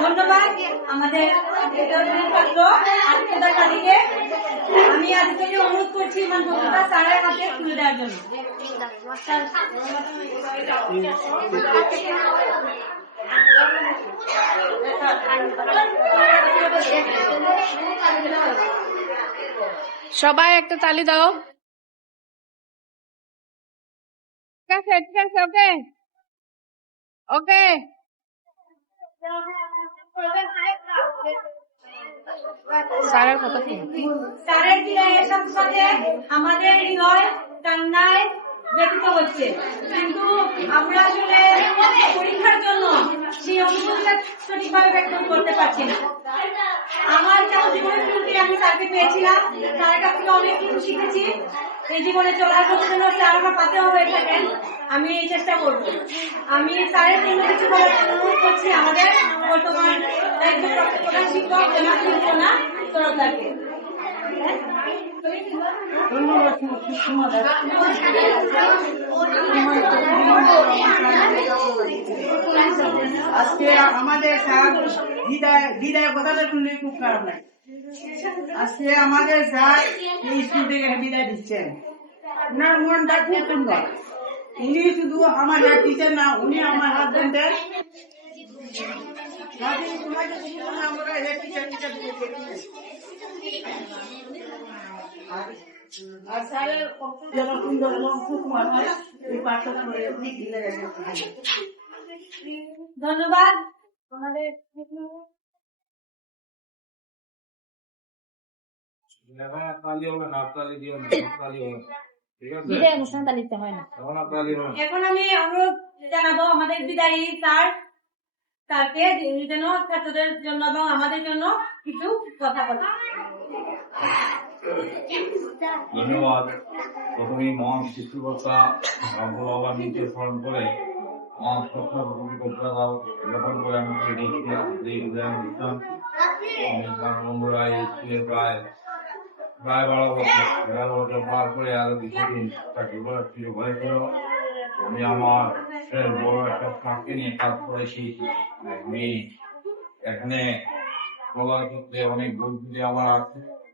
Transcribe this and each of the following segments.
ধন্যবাদ আমাদের কালীকে। আমি আজকে অনুরোধ করছি আমার বক্তৃতা স্যারের হাতে তুলে দেওয়ার জন্য। সবাই একটা তালি দাও। ঠিক আছে ওকে। ওকে। আমাদের হৃদয় কান্নায় ব্যতীত হচ্ছে। কিন্তু আমরা আসলে পরীক্ষার জন্য সেই অনুভূতিটা সঠিকভাবে ব্যক্ত করতে পারছি না। আমার যেমন জীবনের শুরুতে আমি স্যারকে পেয়েছিলাম, তার কাছ থেকে অনেক কিছু শিখেছি। এই জীবনে চলার যেন স্যার আমার পাতে হয়ে থাকেন। আমি এই চেষ্টা করব। আমি স্যারের জন্য কিছু অনুরোধ করছি আমাদের বর্তমান প্রধান শিক্ষক না তরফদারকে আজকে আমাদের স্যার বিদায় বিদায় কথাটা শুনলে খুব খারাপ লাগে আজকে আমাদের স্যার এই স্কুল থেকে বিদায় দিচ্ছেন। ওনার মনটা খুব সুন্দর। উনি শুধু আমার হেড টিচার না, উনি আমার হাজবেন্ডের আমরা হেড টিচার টিচার ধন্যবাদ। আমাদের এখন আমি অনুরোধ জানাব আমাদের বিদায়ী স্যার স্যারকে যেন ছাত্রদের জন্য এবং আমাদের জন্য কিছু কথা বলেন। ধন্যবাদ। প্রথমেই মহান সৃষ্টিকর্তা রব্বুল আলমীকে স্মরণ করে প্রথমে আরও আমি আমার বড় একটা ফাঁককে নিয়ে কাজ করেছি আমি এখানে অনেক বই আমার আছে।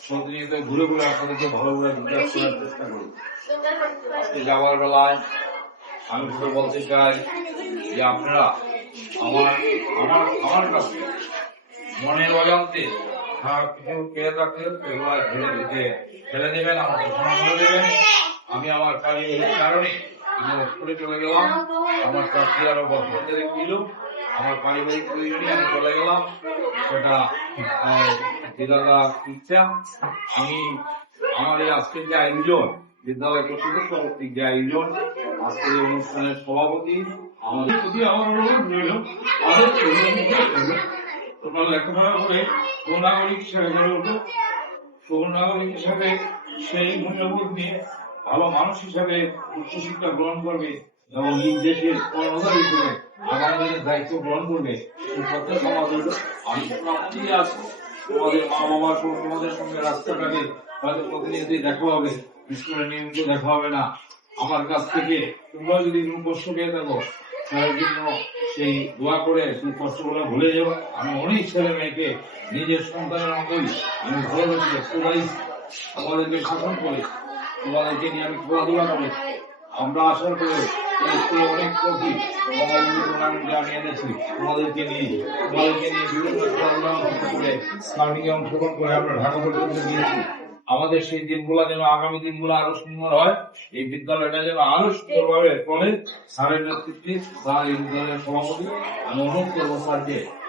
প্রতিনিয়ত ঘুরে ঘুরে আপনাদেরকে ভালো করে জিজ্ঞাসা করার চেষ্টা করি যাওয়ার বেলায় আমি শুধু বলতে চাই যে আপনারা আমার আমার আমার কাছে মনের অজান্তে খারাপ কিছু পেয়ে থাকলে সেগুলো ছেড়ে দিতে ফেলে দেবেন আমাকে ক্ষমা করে দেবেন। আমি আমার কাজে এই কারণে আমি স্কুলে চলে গেলাম। আমার চাকরি আরও বছর দিল আমার পারিবারিক প্রয়োজনে আমি চলে গেলাম। সেটা ইচ্ছা আমি আমার এই আজকের যে আয়োজন বিদ্যালয় কর্তৃপক্ষ যে আয়োজন আজকের অনুষ্ঠানের সভাপতি, আমাদের প্রতি আমার অনুরোধ লেখাপড়া করে সুনাগরিক হিসাবে গড়ে সুনাগরিক হিসাবে সেই মূল্যবোধ নিয়ে ভালো মানুষ হিসাবে উচ্চশিক্ষা গ্রহণ করবে এবং এই দেশের হিসেবে আগামী দায়িত্ব গ্রহণ করবে। সেই প্রত্যেক আমি আছি তোমাদের মা বাবার সঙ্গে, তোমাদের সঙ্গে রাস্তাঘাটে হয়তো প্রতিনিধি দেখা হবে স্কুলে নিয়মিত দেখা হবে না। আমার কাছ থেকে তোমরা যদি কোনো কষ্ট পেয়ে থাকো তার জন্য সেই দোয়া করে সেই কষ্টগুলো ভুলে যাও। আমি অনেক ছেলে মেয়েকে, নিজের সন্তানের মতোই আমি ভালোবেসে সুপারিশ আমাদেরকে শাসন করে, তোমাদেরকে নিয়ে আমি খেলাধুলা করে। আমরা আশা করে আমাদের সেই দিনগুলা যেন আগামী দিনগুলো আরও সুন্দর হয়, এই বিদ্যালয়টা যেন আরও সুন্দর ভাবে পড়ে স্যারের নেতৃত্বে স্যার এই বিদ্যালয়ের সভাপতি, আমি অনুরোধ করব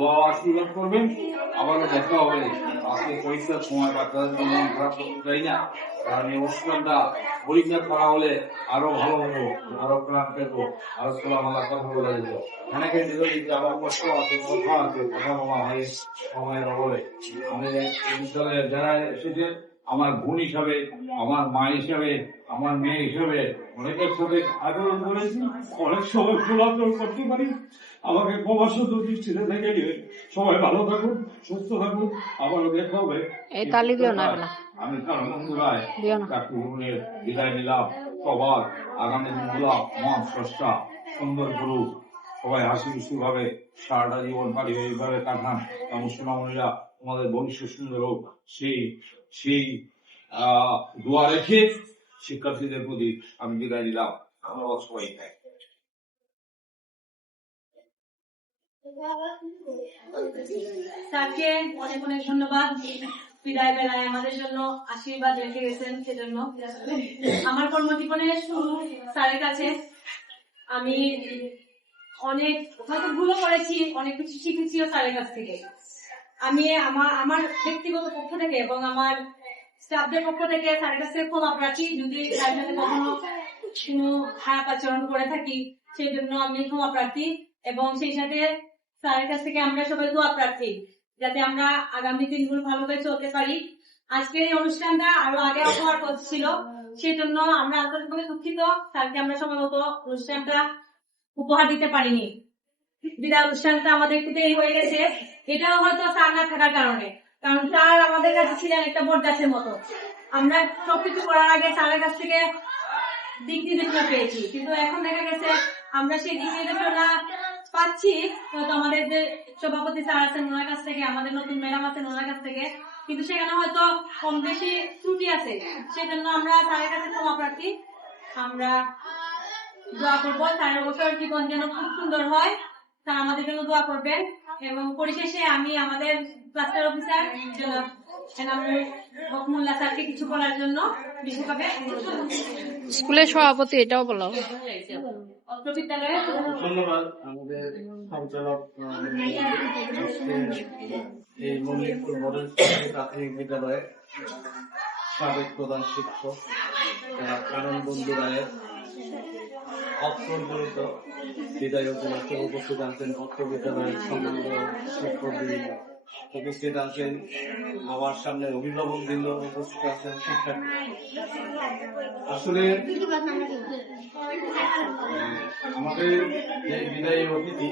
আশীর্বাদ করবেন। দেখা হবে। আজকে পরীক্ষার সময় না। কারণ এই অনুষ্ঠানটা পরীক্ষা করা হলে আরও ভালো আরও ক্লাস পেতো আরও কথা বলা যেত অনেকে যাওয়ার কষ্ট আছে, কথা আছে, কথা বলা হয়, সময়ের অভাবে। আমি বিদ্যালয়ে যারা এসেছে, আমার বোন হিসাবে, আমার মা হিসাবে, আমার মেয়ে হিসাবে, অনেকের সাথে আচরণ করেছি, অনেক সময় করতে পারি। আমাকে প্রবাসত দৃষ্টিতে থেকে দিবে সবাই ভালো থাকুন সুস্থ থাকুন আবারও দেখা হবে। এই তালি দিও না আমি কারণ বন্ধুরায় দিও না। চাকরি বিদায় নিলাম। সবার আগামী দিনগুলো মন স্রষ্টা সুন্দর করুক সবাই হাসি খুশি ভাবে সারাটা জীবন পারিবারিক ভাবে কাটান। এবং সোনামণিরা তোমাদের ভবিষ্যৎ সুন্দর হোক। সেই সেই আহ দোয়া রেখে শিক্ষার্থীদের প্রতি আমি বিদায় নিলাম। ধন্যবাদ সবাই অনেক অনেক ধন্যবাদ। বিদায় আমাদের জন্য আশীর্বাদ রেখে গেছেন সেজন্য। আমার কর্মজীবনের শুরু স্যারের কাছে আমি অনেক হয়তো ভুলও করেছি, অনেক কিছু শিখেছিও স্যারের কাছ থেকে। আমি আমার আমার ব্যক্তিগত পক্ষ থেকে এবং আমার স্টাফদের পক্ষ থেকে স্যারের কাছে ক্ষমা প্রার্থী। যদি কখনো কোনো খারাপ আচরণ করে থাকি, সেই জন্য আমি ক্ষমা প্রার্থী এবং সেই সাথে স্যারের কাছ থেকে আমরা সবাই দোয়া প্রার্থী, যাতে আমরা আগামী দিনগুলো ভালোভাবে চলতে পারি। আজকের এই অনুষ্ঠানটা আরও আগে হওয়ার কথা ছিল সেই জন্য আমরা আন্তরিকভাবে দুঃখিত। স্যারকে আমরা সময় মতো অনুষ্ঠানটা উপহার দিতে পারিনি। বিদায় অনুষ্ঠানটা আমাদের দেরি হয়ে গেছে। এটাও হয়তো স্যার না থাকার কারণে, কারণ স্যার আমাদের কাছে ছিলেন একটা বরদাসের মতো। আমরা সবকিছু করার আগে স্যারের কাছ থেকে দিক নির্দেশনা পেয়েছি। কিন্তু এখন দেখা গেছে, আমরা সেই দিক নির্দেশনা পাচ্ছি। হয়তো আমাদের যে সভাপতি স্যার আছেন, ওনার কাছ থেকে, আমাদের নতুন ম্যাডাম আছেন, ওনার কাছ থেকে। কিন্তু সেখানে হয়তো কম বেশি ত্রুটি আছে। সেজন্য আমরা স্যারের কাছে ক্ষমা প্রার্থী। আমরা দোয়া করব। স্যারের অবসর জীবন যেন খুব সুন্দর হয়। স্যার আমাদের জন্য দোয়া করবেন এবং পরিশেষে আমি আমাদের ক্লাস্টার অফিসার জনাব স্যারকে কিছু বলার জন্য বিশেষভাবে স্কুলের সভাপতি এটাও বলো। ধন্যবাদ আমাদের সঞ্চালক এই মল্লিকপুর মডেল প্রাথমিক বিদ্যালয়ে সাবেক প্রধান শিক্ষক কানন বন্ধু রায়ের উপস্থিত আছেন আমার সামনে অভিভাবক উপস্থিত আছেন আসলে, আমাদের যে বিদায়ী অতিথি,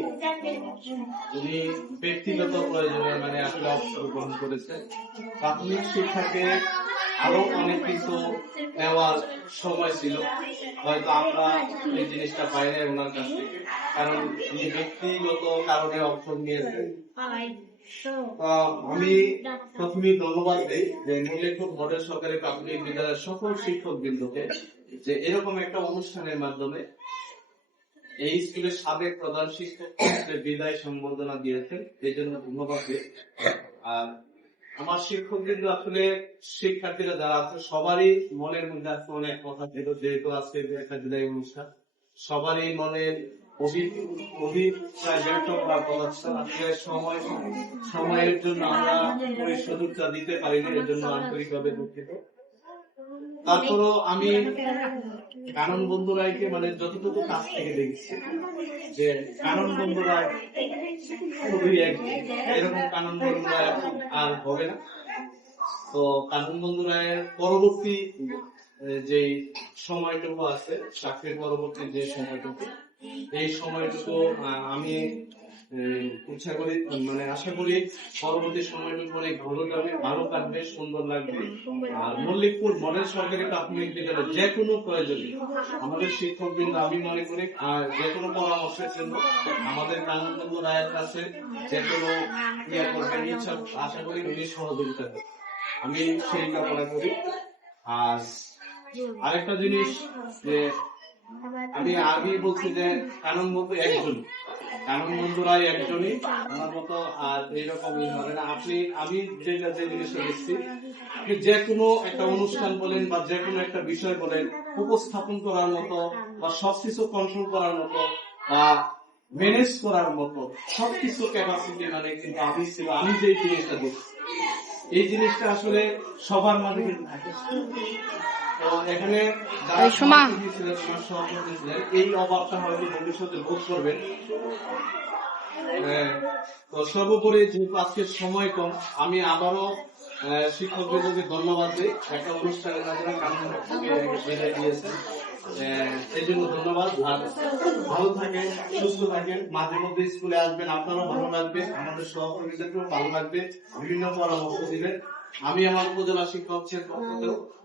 উনি ব্যক্তিগত প্রয়োজনে মানে আসলে অবসর গ্রহণ করেছেন। প্রাথমিক শিক্ষাকে আরও অনেক কিছু নেওয়ার সময় ছিল। হয়তো আমরা এই জিনিসটা পাই না ওনার কাছ থেকে। কারণ উনি ব্যক্তিগত কারণে অবসর নিয়েছেন। আমি প্রথমেই ধন্যবাদ দিই যে মল্লিকপুর মডেল সরকারি প্রাথমিক বিদ্যালয়ের সকল শিক্ষক বৃন্দকে যে এরকম একটা অনুষ্ঠানের মাধ্যমে এই স্কুলের সাবেক প্রধান শিক্ষক, বিদায় সম্বর্ধনা দিয়েছেন। এই জন্য ধন্যবাদ আর আমার শিক্ষক কিন্তু আসলে শিক্ষার্থীরা যারা আছে, সবারই মনের মধ্যে আসলে অনেক কথা। যেহেতু যেহেতু যে একটা জুলাই অনুষ্ঠান, সবারই মনের সময়, সময়ের জন্য আমরা ওই দিতে পারিনি এর জন্য আন্তরিকভাবে দুঃখিত। তারপরও আমি কানন বন্ধু রায়কে মানে যতটুকু কাছ থেকে দেখছি যে কানন বন্ধু রায় খুবই এরকম কানন বন্ধু রায় আর হবে না। তো কানন বন্ধু রায়ের পরবর্তী যে সময়টুকু আছে, চাকরির পরবর্তী যে সময়টুকু, এই সময়টুকু আমি ইচ্ছা করি মানে আশা করি পরবর্তী সময়টুকু অনেক ভালো যাবে ভালো কাটবে সুন্দর লাগবে। আর মল্লিকপুর মডেল সরকারি প্রাথমিক বিদ্যালয়, যে কোনো প্রয়োজনে। আমাদের শিক্ষক বৃন্দ আমি মনে করি, আর যে কোনো পরামর্শের জন্য আমাদের কানন্দ রায়ের কাছে যে কোনো ইয়ে করবেন, ইচ্ছা, আশা করি উনি সহযোগিতা। আমি সেই কামনা করি। আর আরেকটা জিনিস যে, আমি আগেই বলছি যে কানন একজন। কানন বন্ধুরাই একজনই আমার মতো আর এইরকম ই হবে না। আপনি, আমি যেটা যে জিনিসটা দেখছি যে কোনো একটা অনুষ্ঠান বলেন বা যে কোনো একটা বিষয় বলেন, উপস্থাপন করার মতো বা সবকিছু কন্ট্রোল করার মতো বা ম্যানেজ করার মতো সবকিছু ক্যাপাসিটি মানে কিন্তু আমি ছিল, আমি যে জিনিসটা দেখছি। এই জিনিসটা আসলে সবার মাঝে কিন্তু থাকে। তো এখানে এই অভাবটা হয়তো ভবিষ্যতে করবেন। হ্যাঁ, তো সর্বোপরি যেহেতু আজকে সময় কম আমি আবারও আহ, শিক্ষকদেরকে ধন্যবাদ দিই। একটা অনুষ্ঠানের মাধ্যমে বিদায় দিয়েছেন এই জন্য ধন্যবাদ। আর ভালো থাকেন সুস্থ থাকেন মাঝে মধ্যে স্কুলে আসবেন আপনারও ভালো লাগবে আমাদের সহকর্মীদেরকেও ভালো লাগবে বিভিন্ন পরামর্শ দিবেন। আমি আমার উপজেলা শিক্ষকের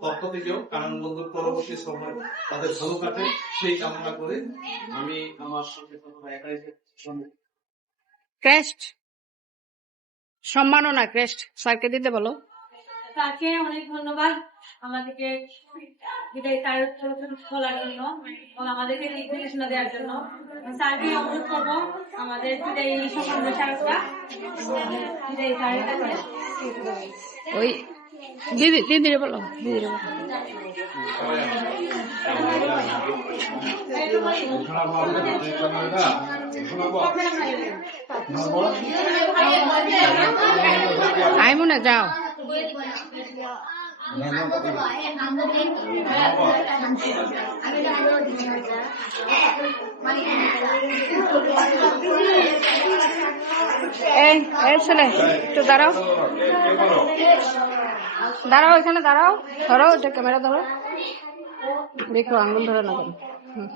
পক্ষ থেকেও- কারণ বন্ধু পরবর্তী সময় তাদের ভালো কাটে সেই কামনা করে আমি আমার সঙ্গে ক্রেস্ট সম্মাননা ক্রেস্ট স্যারকে দিতে বলো। তাকে অনেক ধন্যবাদ আমাদেরকে বিদায় তার খোলার জন্য এবং আমাদেরকে নির্দেশনা দেওয়ার জন্য। স্যারকে অনুরোধ করব আমাদের বিদায় সম্পন্ন স্মারকটা বিদায় কাছে। ওই দিদি দিদিরে বলো দিদিরে বলো। আই মনে যাও এই এই একটু দাঁড়াও। দাঁড়াও এখানে, দাঁড়াও। ধরো, এটা ক্যামেরা ধরো। দেখো আঙ্গুল ধরে না কেন হুম।